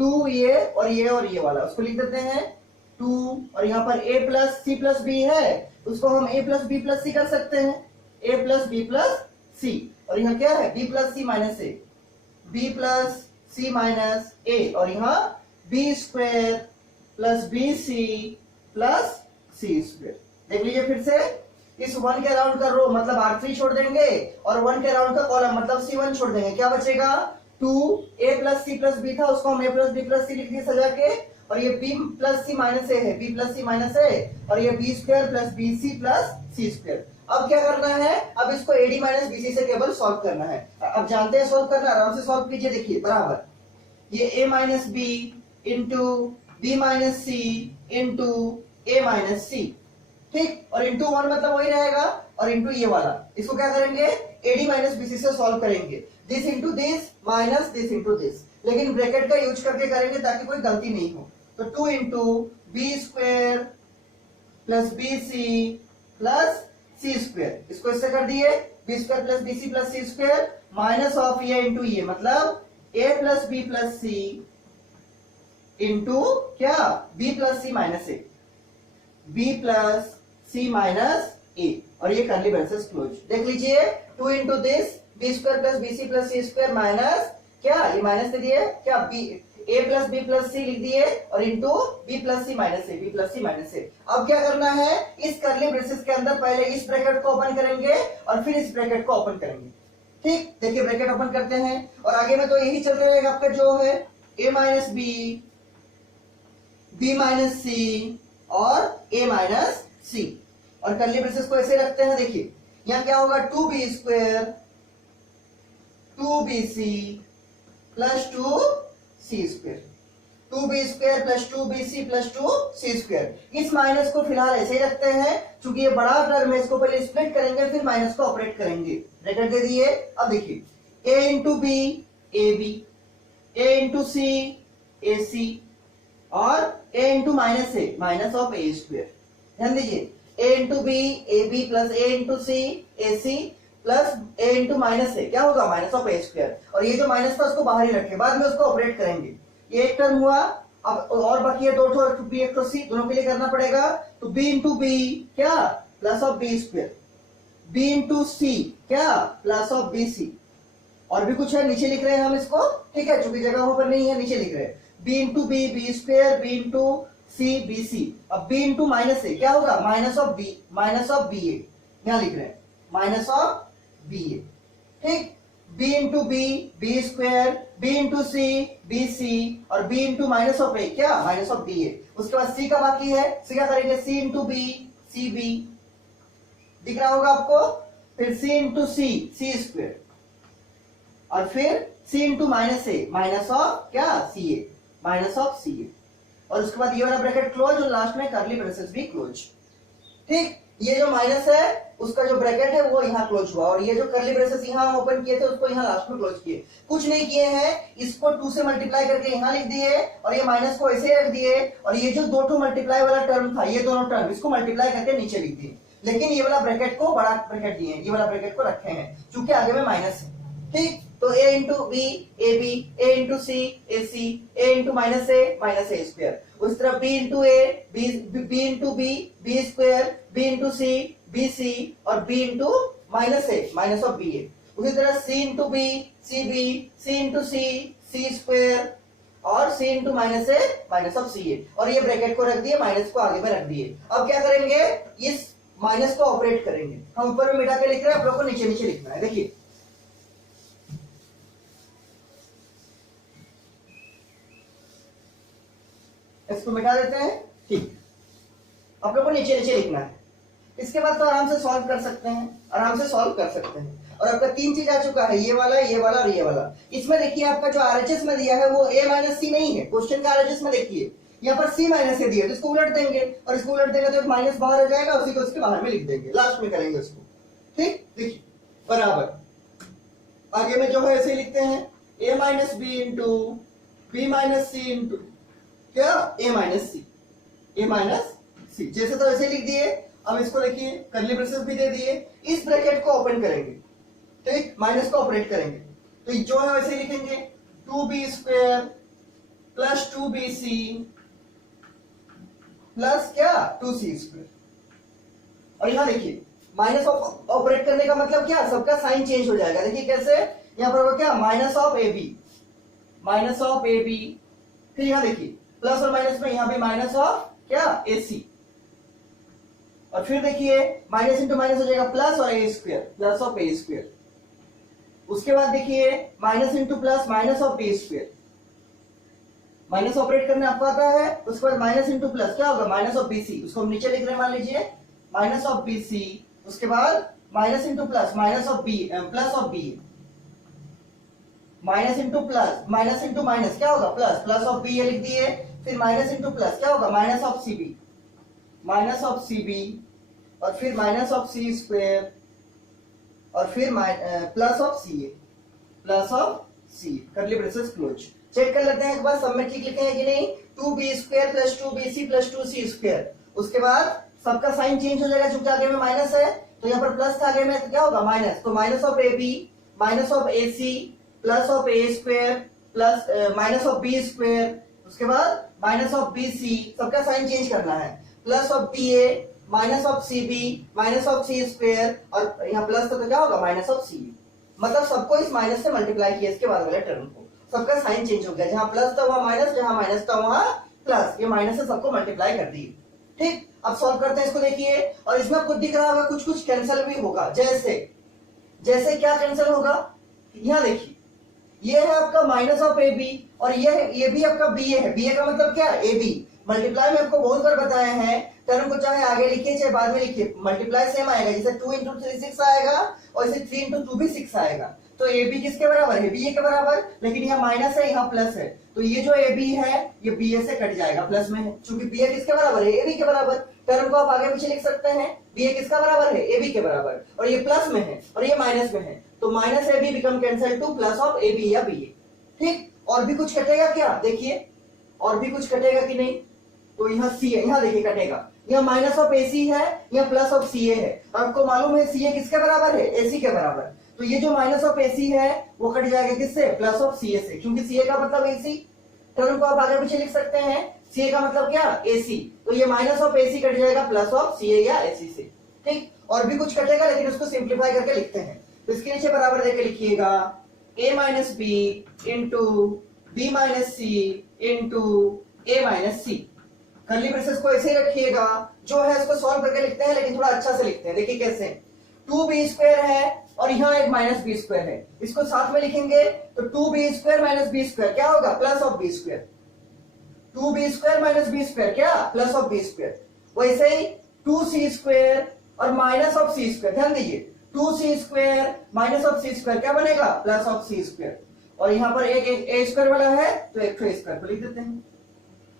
2 ये और ये वाला, उसको लिख देते हैं 2, और यहाँ पर A plus C plus B है, उसको हम A plus B plus C कर सकते हैं, A plus B plus C, और यहाँ क्या है? B plus C minus A, B plus C minus A, और यहाँ B square plus B C plus C square. देख लीजिए फिर से, इस 1 के अराउंड का रो मतलब R3 छोड़ देंगे, और 1 के अराउंड का कॉलम मतलब C1 छोड़ देंगे, क्या बचेगा? 2 A plus C plus B था, उसको हम A plus B plus C लिख दिए सजा के, और ये B plus C minus A है, B plus C minus A, और ये B square plus B C plus C square. अब क्या करना है? अब इसको AD माइनस BC से केवल सॉल्व करना है। अब जानते हैं सॉल्व करना, आराम से सॉल्व कीजिए। देखिए बराबर, ये A minus B into B minus C into A minus C, ठीक, और इंटू 1 मतलब वही रहेगा, और इंटू ये वाला, इसको क्या करेंगे? AD माइनस BC से सॉल्व करेंगे, this into this minus this into this, लेकिन ब्रैकेट का यूज करके करेंगे ताकि कोई गलती नहीं हो। तो 2 into B square plus B C plus C square, इसको इससे कर दिए, B square plus B C plus C square, minus of ये इंटू ये, मतलब A plus B plus C into क्या? B plus C minus A, B plus C minus A, और ये करली ब्रेसेस क्लोज। देख लीजिए 2 into this B square plus B C plus C square minus क्या? ये minus दे दिए क्या? B A plus B plus C लिख दिए, और into B plus C minus A, B plus C minus A. अब क्या करना है? इस करली ब्रेसेस के अंदर पहले इस ब्रैकेट को ओपन करेंगे और फिर इस ब्रैकेट को ओपन करेंगे, ठीक। देखिए ब्रैकेट ओपन करते हैं, और आगे में तो यही चलते रहेगा आपका जो है ए minus B, B minus C और ए माइनस सी, और करली ब्रेसेस को ऐसे रखते हैं। देखिए यहाँ क्या होगा? 2b square 2bc plus 2c square, 2b square plus 2bc plus 2c square. इस माइनस को फिलहाल ऐसे ही रखते हैं, क्योंकि ये बड़ा टर्म है, इसको पहले स्प्लिट करेंगे फिर माइनस को ऑपरेट करेंगे। ब्रैकेट दे दिए। अब देखिए a into B A B, a into C A C, और a into minus A minus of A square. ध्यान दीजिए a into B A B plus a into C A C plus a into minus A, क्या होगा? Minus of A square, और ये जो minus था उसको बाहर ही रखे, बाद में उसको ऑपरेट करेंगे। ये एक टर्म हुआ, अब और बाकी है 2 ठो, एक बी एक सी, दोनों के लिए करना पड़ेगा। तो b इंटू बी क्या? Plus of B square, b into C क्या? प्लस ऑफ बी सी, और भी कुछ है नीचे लिख रहे हैं हम इसको, ठीक है, चूंकि जगहों पर नहीं है नीचे लिख रहे हैं। b into B B square, b into C B C, अब b इंटू माइनस ए क्या होगा? Minus of B, minus of B A, यहां लिख रहे हैं माइनस ऑफ बी ए, ठीक। b into B B square, b into C B C, और b into minus of A क्या? Minus of B A. उसके बाद c का बाकी है, c का करेंगे c into B C B, दिख रहा होगा आपको, फिर c into C C square, और फिर c into minus A minus of क्या? C A, minus of C A, और उसके बाद ये वाला ब्रैकेट क्लोज, और लास्ट में करली ब्रेसेस भी क्लोज, ठीक। ये जो माइनस है उसका जो ब्रैकेट है वो यहाँ क्लोज हुआ, और ये जो करली ब्रेसेस यहाँ हम ओपन किए थे उसको यहाँ लास्ट में क्लोज किए। कुछ नहीं किए हैं, इसको 2 से मल्टीप्लाई करके यहाँ लिख दिए, और ये माइनस को ऐसे रख दिए, और ये जो 2 मल्टीप्लाई वाला टर्म था, ये दोनों टर्म इसको मल्टीप्लाई करके नीचे लिख दिए, लेकिन ये वाला ब्रैकेट को बड़ा ब्रैकेट दिए, ये वाला ब्रैकेट को रखे हैं क्योंकि आगे में माइनस है, ठीक। तो a into B A B, a into C A C, a into minus A square, उस तरफ b into A B into B B square, b into C B C, और b into minus A minus of B A. उसी तरह C into B, C B, C into C, C square और C into minus A minus of C A, और ये bracket को रख दिए, minus को आगे में रख दिए। अब क्या करेंगे, इस माइनस को ऑपरेट करेंगे। हम ऊपर में मिटा के लिख रहे हैं, आप लोग को नीचे नीचे लिखना है। देखिए इसको मिटा देते हैं, ठीक, आप लोग को नीचे नीचे लिखना है। इसके बाद तो आराम से सॉल्व कर सकते हैं, आराम से सॉल्व कर सकते हैं। और आपका 3 चीज आ चुका है, ये वाला, ये वाला और ये वाला। इसमें देखिए आपका जो आरएचएस में दिया है वो a माइनस सी नहीं है, क्वेश्चन का आरएचएस में देखिए यहाँ पर c माइनस ए दिया है, तो इसको उलट देंगे, और इसको उलट देंगे तो एक माइनस बाहर आ जाएगा, उसी को उसके बाहर में लिख देंगे, लास्ट में करेंगे उसको। ठीक, देखिए बराबर आगे में जो है ऐसे लिखते हैं, a minus B into B minus C into क्या a minus C, a minus C, जैसे तो ऐसे लिख दिए। अब इसको देखिए कर्ली ब्रेसेस भी दे दिए, इस ब्रैकेट को ओपन करेंगे, ठीक, माइनस को ऑपरेट करेंगे, तो जो है वैसे लिखेंगे 2b square plus 2bc plus क्या 2c स्क्वायर। और यहां देखिए माइनस ऑपरेट करने का मतलब क्या, सबका साइन चेंज हो जाएगा। देखिए कैसे, यहां पर होगा क्या minus of A B, minus of A B, फिर यहां देखिए प्लस और माइनस में यहां भी माइनस ऑफ क्या ए सी, और फिर देखिए माइनस इंटू माइनस हो जाएगा प्लस और A square, plus of A square. उसके बाद देखिए minus into plus minus of B square, minus operate करने आपको आता है। उसके बाद माइनस इंटू प्लस क्या होगा माइनस ऑफ बी सी, उसको हम नीचे लिख रहे हैं, मान लीजिए माइनस ऑफ बी सी। उसके बाद minus into plus minus of B, plus of B, minus into plus minus into minus क्या होगा प्लस, प्लस ऑफ बी ये लिख दिए। फिर माइनस इंटू प्लस क्या होगा minus of C B, minus of C B, और फिर माइनस ऑफ सी स्क्वायर, और फिर plus of C A, plus of C, curly braces close. Check कर लेते हैं एक बार सब में ठीक लिखे हैं कि नहीं, 2b square plus 2bc plus 2c square. उसके बाद सबका साइन चेंज हो जाएगा, चूंकि आगे में माइनस है तो यहाँ पर प्लस था, आगे में तो क्या होगा माइनस, तो minus of A B minus of A C plus of A square plus minus of B square. उसके बाद माइनस ऑफ बी सी, सबका साइन चेंज करना है, plus of B A minus of C B minus of C square, और यहाँ plus तो क्या होगा माइनस ऑफ सी। मतलब सबको इस माइनस से मल्टीप्लाई किया, इसके बाद वाले टर्म को, सबका साइन चेंज हो गया, जहां प्लस था वहां माइनस, जहां माइनस था वहां प्लस, ये माइनस से सबको मल्टीप्लाई कर दिए। ठीक, अब सॉल्व करते हैं इसको, देखिए, और इसमें आपको दिख रहा होगा कुछ कुछ कैंसिल भी होगा, जैसे जैसे क्या कैंसिल होगा, यहाँ देखिए ये है आपका माइनस ऑफ ए बी, और ये भी आपका बी ए है, बी ए का मतलब क्या ए बी। मल्टीप्लाई में आपको बहुत बार बताया है, टर्म को चाहे आगे लिखिए चाहे बाद में लिखिए, मल्टीप्लाई सेम आएगा, जैसे 2 इंटू 3 6 आएगा, और इसे 3 इंटू 2 भी 6 आएगा। तो ए बी किसके बराबर है, बी ए के बराबर, लेकिन यहाँ माइनस है यहाँ प्लस है, तो ये जो ए बी है ये बी ए से कट जाएगा, प्लस में है, चूंकि बी ए किसके बराबर है ए बी के बराबर। टर्म को आप आगे पीछे लिख सकते हैं, बी ए किसका बराबर है ए बी के बराबर, और ये प्लस में है और ये माइनस में है, तो minus A B become cancel to plus of A B या बी ए। ठीक, और भी कुछ कटेगा क्या, देखिए और भी कुछ कटेगा कि नहीं, तो यहाँ सी है, यहाँ देखिए कटेगा, यहाँ माइनस ऑफ ए सी है, यहाँ प्लस ऑफ सी ए है, आपको मालूम है सी ए किसके बराबर है ए सी के बराबर, तो ये जो माइनस ऑफ ए सी है वो कट जाएगा किससे, प्लस ऑफ सी ए से, क्योंकि सी ए का मतलब ए सी। टर्म को आप आगे पीछे लिख सकते हैं, सी ए का मतलब क्या ए सी, तो ये minus of A C cut जाएगा प्लस ऑफ सी ए या ए सी से। ठीक, और भी कुछ कटेगा लेकिन उसको सिंप्लीफाई करके लिखते हैं, तो इसके नीचे बराबर देके लिखिएगा a minus B into B minus C into A minus C. Curly braces को ऐसे ही रखिएगा, जो है इसको सॉल्व करके लिखते हैं लेकिन थोड़ा अच्छा से लिखते हैं। देखिए कैसे, 2b स्क्वायर है और यहाँ एक माइनस बी स्क्वायर है, इसको साथ में लिखेंगे तो 2b square minus B square क्या होगा plus of B square, 2b square minus B square क्या प्लस ऑफ बी स्क्वायर। वैसे ही 2c स्क्वायर और माइनस ऑफ सी स्क्वायर, ध्यान दीजिए 2c square minus of C square क्या बनेगा प्लस ऑफ सी स्क्वायर, और यहाँ पर एक ए स्क्वायर वाला है तो एक तो स्क्वायर को लिख देते हैं,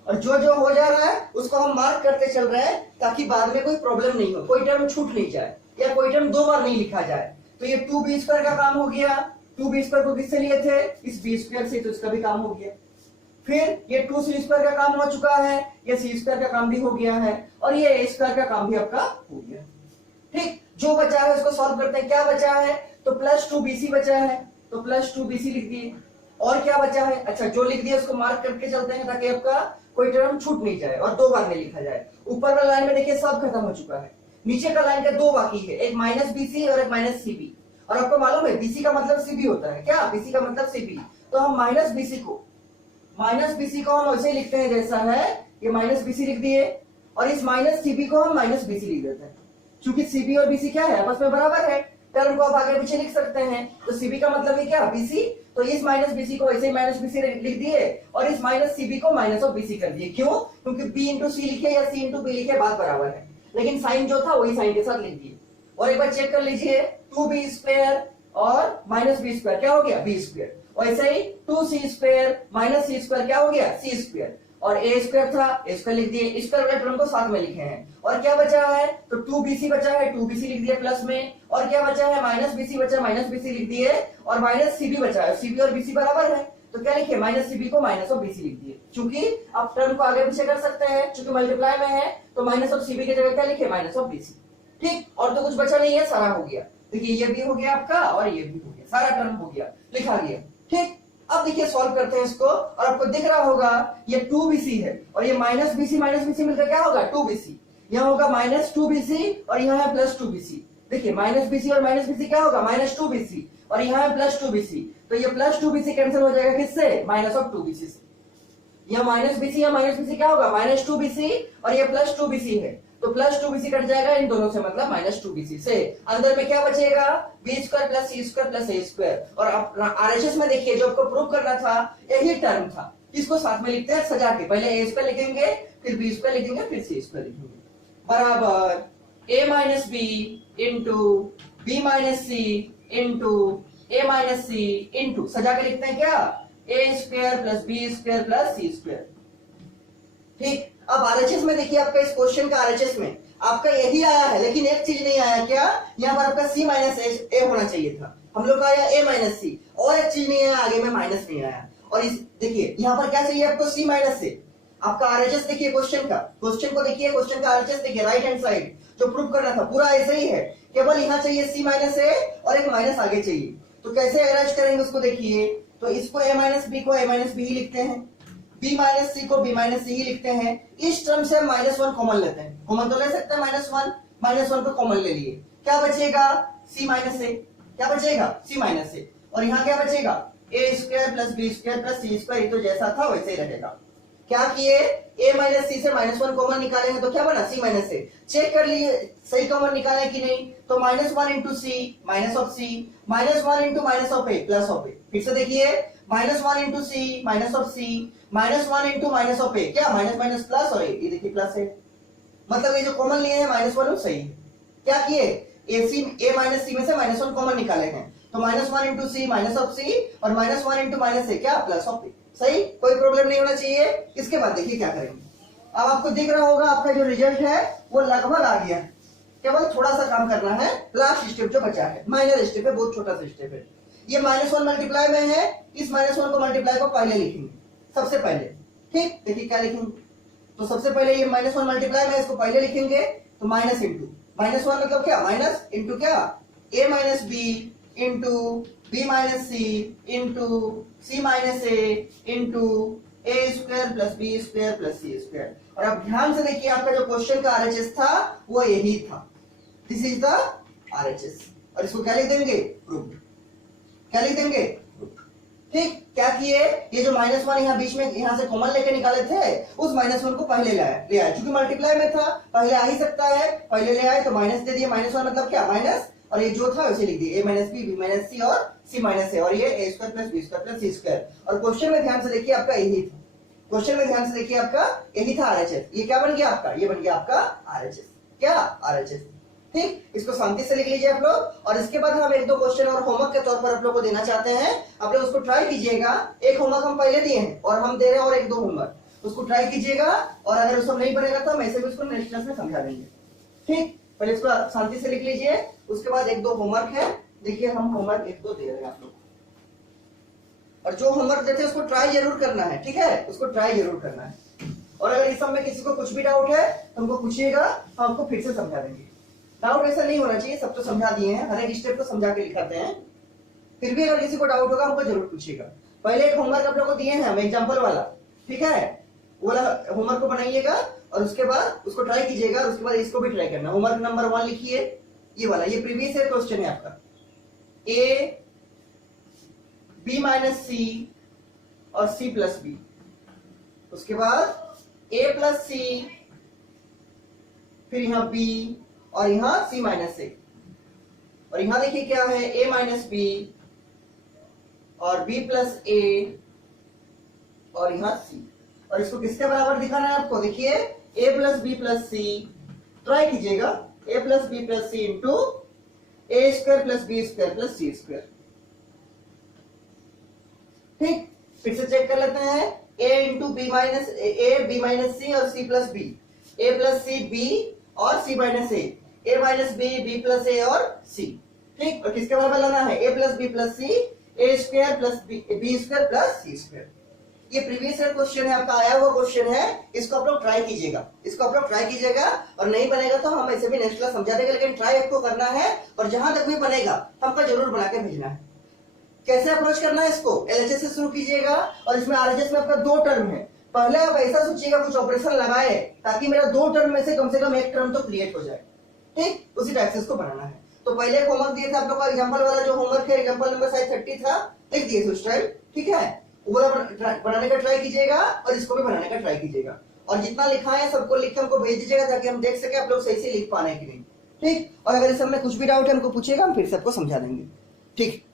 और जो जो हो जा रहा है उसको हम मार्क करते चल रहे हैं ताकि बाद में कोई प्रॉब्लम नहीं हो, कोई टर्म छूट नहीं जाए या कोई टर्म दो बार नहीं लिखा जाए। तो ये 2b स्क्वायर का काम हो गया, 2b स्क्वायर को किससे लिए थे इस b स्क्वायर से, तो इसका भी काम हो गया। फिर ये 2c स्क्वायर का काम हो चुका है, ये c स्क्वायर का काम भी हो गया है, और ये a स्क्वायर का काम भी आपका हो गया। ठीक, जो बचा है उसको सॉल्व करते हैं, क्या बचा है तो प्लस 2bc बचा है, तो प्लस 2bc लिख दिए, और क्या बचा है, अच्छा जो लिख दिया उसको मार्क करके चलते हैं ताकि आपका कोई टर्म छूट नहीं जाए और दो बार नहीं लिखा जाए। ऊपर वाला लाइन में देखिए सब खत्म हो चुका है, नीचे का लाइन का दो बाकी है, एक माइनस bc और एक माइनस cb, और आपको मालूम है बीसी का मतलब सीबी होता है, क्या बीसी का मतलब सीबी। तो हम माइनस बीसी को हम ऐसे लिखते हैं जैसा है, ये माइनस बीसी लिख दिए, और इस माइनस सीबी को हम माइनस बीसी लिख देते हैं, क्योंकि सीबी और बीसी क्या है, आपस में बराबर है, टर्म को आप आगे पीछे लिख सकते हैं। तो सीबी का मतलब है क्या, बीसी, तो इस माइनस बीसी को ऐसे ही माइनस बीसी लिख दिए और इस माइनस सीबी को माइनस ऑफ बीसी कर दिए। क्यों, क्योंकि बी इंटू सी लिखे या सी इंटू बी लिखे बात बराबर है, लेकिन साइन जो था वही साइन के साथ लिख दिए। और एक बार चेक कर लीजिए, 2b² और माइनस बी स्क्वायर क्या हो गया, बी स्क्वायर, और ऐसे ही 2c² माइनस सी स्क्वायर क्या हो गया, सी स्क्वायर, और ए स्क्वायर था, ए स्क्वायर लिख दिए, स्क्वायर वाले टर्म को साथ में लिखे हैं। और क्या बचा है, तो 2bc बचा है, 2bc लिख दिया प्लस में, और क्या बचा है, माइनस बीसी बचा, माइनस बीसी लिख दिए, और माइनस सीबी बचा है, सीबी और बीसी बराबर है, तो क्या लिखे, माइनस सीबी को माइनस ऑफ बीसी लिख दिए। चूंकि आप टर्म को आगे पीछे कर सकते हैं, चूंकि मल्टीप्लाई में है, तो माइनस ऑफ सीबी की जगह क्या लिखे, माइनस ऑफ बीसी। ठीक, और तो कुछ बचा नहीं है, सारा हो गया। देखिए ये भी हो गया आपका और ये भी हो गया, सारा टर्म हो गया, लिखा गया। ठीक, अब देखिए सॉल्व करते हैं इसको, और आपको दिख रहा होगा ये 2bc है और ये माइनस बीसी मिलकर क्या होगा, 2bc, यहाँ होगा माइनस 2bc और यहाँ है प्लस 2bc। देखिए माइनस बीसी और माइनस बीसी क्या होगा, माइनस 2bc, और यहाँ है प्लस 2bc, तो ये प्लस 2bc कैंसिल हो जाएगा किससे, माइनस ऑफ 2bc से। यहाँ माइनस बीसी या माइनस बीसी क्या होगा, माइनस 2bc, और ये प्लस 2bc है, तो प्लस 2bc कट जाएगा इन दोनों से, मतलब माइनस 2bc से। अंदर में क्या बचेगा, b² plus c² plus a²। और आरएचएस में देखिए जो आपको प्रूव करना था यही टर्म था, इसको साथ में लिखते हैं सजा के, पहले a² लिखेंगे, फिर b² लिखेंगे, फिर c² लिखेंगे, बराबर a minus B into B minus C into a minus C into, सजा के लिखते हैं क्या, a² plus b² plus c²। ठीक, अब आरएचएस में देखिए आपका इस क्वेश्चन का आरएचएस में आपका यही आया है, लेकिन एक चीज नहीं आया, क्या, यहाँ पर आपका c माइनस ए होना चाहिए था, हम लोग का आया a माइनस सी, और एक चीज नहीं आया, आगे में माइनस नहीं आया। और इस देखिए यहाँ पर क्या चाहिए आपको, c माइनस ए। आपका आरएचएस देखिए क्वेश्चन को देखिए, क्वेश्चन का आरएचएस देखिए, राइट हैंड साइड जो प्रूव करना था पूरा ऐसे ही है, केवल यहाँ चाहिए c माइनस ए और एक माइनस आगे चाहिए। तो कैसे अरेंज करेंगे उसको देखिए, तो इसको a माइनस बी को a माइनस बी ही लिखते हैं, b माइनस सी को b माइनस सी ही लिखते हैं। इस टर्म से -1 कॉमन लेते हैं, कॉमन तो ले सकते हैं -1 को कॉमन ले लिए, क्या बचेगा, c माइनस ए, क्या बचेगा, c माइनस ए, और यहाँ क्या बचेगा, a² plus b² plus c², तो जैसा था वैसे ही रहेगा। क्या किए, a माइनस सी से -1 कॉमन निकाले हैं, तो क्या बना, c माइनस ए। चेक कर लिए सही कॉमन निकाले कि नहीं, तो -1 into C minus of C, -1 into minus of A plus of A. फिर से देखिए -1 into C minus of C, -1 into minus of A, क्या माइनस माइनस प्लस, और ये देखिए प्लस है, मतलब ये जो कॉमन लिए हैं -1 सही है। क्या किए, a माइनस सी में से -1 कॉमन निकाले हैं, तो -1 into C minus of C, और -1 इंटू माइनस ए क्या, प्लस ऑफ ए। सही, कोई प्रॉब्लम नहीं होना चाहिए। इसके बाद देखिए क्या करेंगे, अब आपको दिख रहा होगा आपका जो रिजल्ट है वो लगभग आ गया है, केवल थोड़ा सा काम करना है, लास्ट स्टेप जो बचा है, माइनर स्टेप है, बहुत छोटा सा स्टेप है। ये -1 मल्टीप्लाई में है, इस -1 को मल्टीप्लाई को पहले लिखेंगे, सबसे पहले। ठीक, देखिए क्या लिखेंगे, तो सबसे पहले ये -1 मल्टीप्लाई में, इसको पहले लिखेंगे, तो माइनस इंटू -1 मतलब क्या, माइनस इंटू क्या, a minus B into B minus C into C minus A into a² plus b² plus c²। और अब ध्यान से देखिए आपका जो क्वेश्चन का आरएचएस था वो यही था, दिस इज द आरएचएस, और इसको क्या लिख देंगे, प्रूव्ड। क्या लिख देंगे, ठीक। क्या किए, ये जो -1 यहाँ बीच में यहाँ से कॉमन लेके निकाले थे, उस -1 को पहले ले आए, क्योंकि मल्टीप्लाई में था, पहले आ ही सकता है, पहले ले आए तो माइनस दे दिए, -1 मतलब क्या, माइनस, और ये जो था उसे लिख दिए a minus B, B minus C और c माइनस ए, और ये a² plus b² plus c²। और क्वेश्चन में ध्यान से देखिए आपका यही था, क्वेश्चन में ध्यान से देखिए आपका यही था आरएचएस। ये क्या बन गया आपका, ये बन गया आपका आरएचएस, क्या, आरएचएस। ठीक, इसको शांति से लिख लीजिए आप लोग। और इसके बाद हम 1-2 क्वेश्चन और होमवर्क के तौर पर आप लोग को देना चाहते हैं, आप लोग उसको ट्राई कीजिएगा। एक होमवर्क हम पहले दिए हैं और हम दे रहे हैं और 1-2 होमवर्क, उसको ट्राई कीजिएगा, और अगर उसको नहीं बनेगा तो हम ऐसे भी उसको नेक्स्ट क्लास में समझा देंगे। ठीक, पहले इसको शांति से लिख लीजिए, उसके बाद 1-2 होमवर्क है, देखिए हम होमवर्क 1-2 दे रहे हैं आप लोग, और जो होमवर्क देते हैं उसको ट्राई जरूर करना है, ठीक है, उसको ट्राई जरूर करना है। और अगर इस सब में किसी को कुछ भी डाउट है तो हमको पूछिएगा, हम आपको फिर से समझा देंगे। डाउट ऐसा नहीं होना चाहिए, सब तो समझा दिए हैं, हर एक स्टेप को समझा के लिखाते हैं, फिर भी अगर किसी को डाउट होगा हमको जरूर पूछिएगा। पहले एक होमवर्क आप लोग को दिए हैं हम, एग्जाम्पल वाला, ठीक है, वो वाला होमवर्क को बनाइएगा और उसके बाद उसको ट्राई कीजिएगा, उसके बाद इसको भी ट्राई करना। होमवर्क नंबर 1 लिखिए, ये वाला, ये प्रीवियस ईयर क्वेश्चन है आपका, ए बी माइनस सी और सी प्लस बी, उसके बाद ए प्लस सी, फिर यहां बी और यहां सी माइनस ए, और यहां देखिए क्या है ए माइनस बी और बी प्लस ए और यहां सी, और इसको किसके बराबर दिखाना है आपको, देखिए A plus B plus C, try कीजिएगा, A plus B plus C into A square plus B square plus C square. ठीक, फिर से चेक कर लेते हैं, A into B minus A B minus C और C plus B, A plus C B और C minus A minus B plus A और C. ठीक, और किसके बराबर लाना है, A plus B plus C, A square plus B square plus C square. ये प्रीवियस ईयर क्वेश्चन है, आपका आया हुआ क्वेश्चन है, इसको आप लोग ट्राई कीजिएगा, इसको आप लोग ट्राई कीजिएगा, और नहीं बनेगा तो हम ऐसे भी नेक्स्ट क्लास समझा देंगे, लेकिन ट्राई आपको करना है, और जहां तक भी बनेगा हमको जरूर बना के भेजना है। कैसे अप्रोच करना है इसको, एलएचएस से शुरू कीजिएगा, और इसमें आरएचएस में आपका 2 टर्म है, पहले आप ऐसा सोचिएगा कुछ ऑपरेशन लगाए ताकि मेरा 2 टर्म में से कम एक टर्म तो क्रिएट हो जाए। ठीक, उसी टाइप से इसको बनाना है। तो पहले एक होमवर्क दिए थे आप लोग का, एग्जांपल वाला जो होमवर्क है, एग्जांपल नंबर शायद 30 था, लिख दिए थे उस टाइम। ठीक है, वो बनाने का ट्राई कीजिएगा, और इसको भी बनाने का ट्राई कीजिएगा, और जितना लिखा है सबको लिख के हमको भेज दीजिएगा ताकि हम देख सके आप लोग सही से लिख पा रहे हैं कि नहीं। ठीक, और अगर इस सब में कुछ भी डाउट है हमको पूछिएगा, हम फिर सबको समझा देंगे। ठीक।